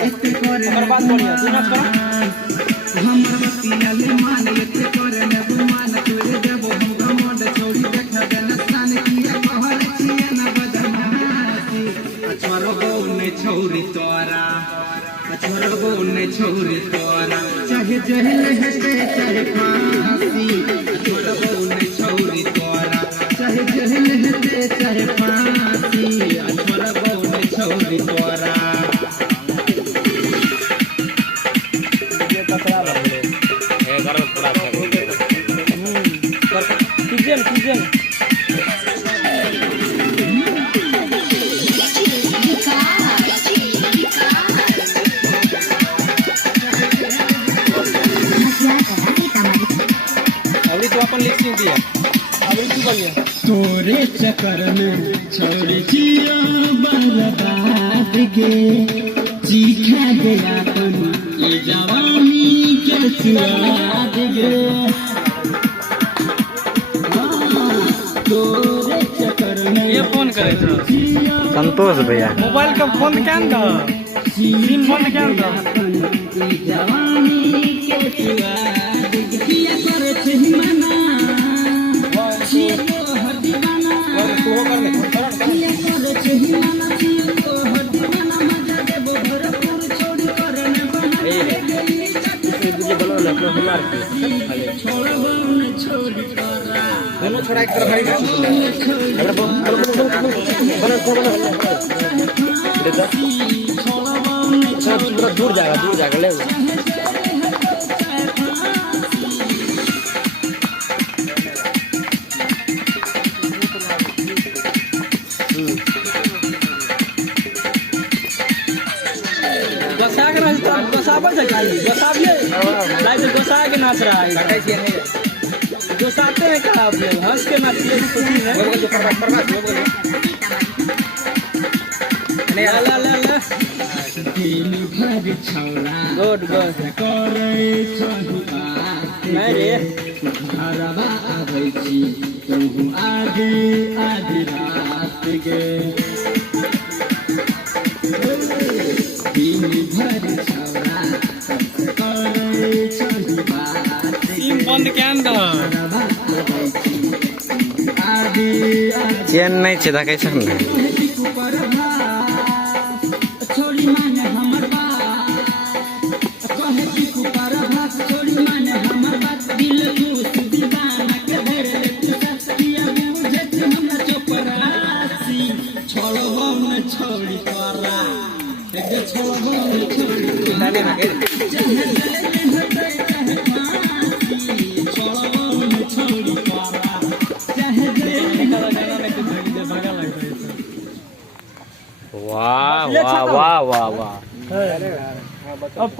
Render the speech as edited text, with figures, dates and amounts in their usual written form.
ओकर बात बढ़िया तू नाच कर हमर बतिया ले मान एते करे न गुमान तोरे देबो हम घमंड छोड़ी देखा देन स्थान किया कहल छिए न बदमाशी छोड़बो ने छोरी तोरा छोड़बो ने छोरी तोरा चाहे जहल हटे चाहे फांसी छोड़बो ने छोरी तोरा चाहे जहल हटे चाहे फांसी छोड़बो ने छोरी तोरा ये पकड़ा ले ए घर पूरा सीजन अभी तो अपन लिख दिया अभी तू बोलिए तोरे चक्कर में छोड़ी जिया बर्बाद गे चीखा गया तुम ये जवानी के स्वाद गे तोरे चक्कर में ये फोन करे संतोष भैया मोबाइल का फोन क्या ना सिम फोन क्या ना जवानी के स्वाद किया करे छिमाना छिए तो हर दीवाना तो कर ले किया करे छिमाना छिए तो हर दीवाना मजा देबो भरपूर छोड़ी करे न बना इसे बुझे बोलो ना अपना मार के छोड़बो न छोड़ी करा दोनों छोड़ा एक तरफ भाई अगर पूरा दूर जाएगा ले के नाच रहा है गोसाते हैं क्या आप लोग हंस के नाचिए गुड आगे आधी रात गे बंद क्या चैन नहीं छे देखे छन छोड़ी माने हमर बात कहे कि कुपार भात छोड़ी माने हमर बात दिल खुश दीवाना के धर ले तू सतिया बुझे हमरा चपरासी छोड़बो न छोड़ी तोरा एक छोड़बो न छोड़ी डाले ना के वाह वाह वाह वाह वाह अब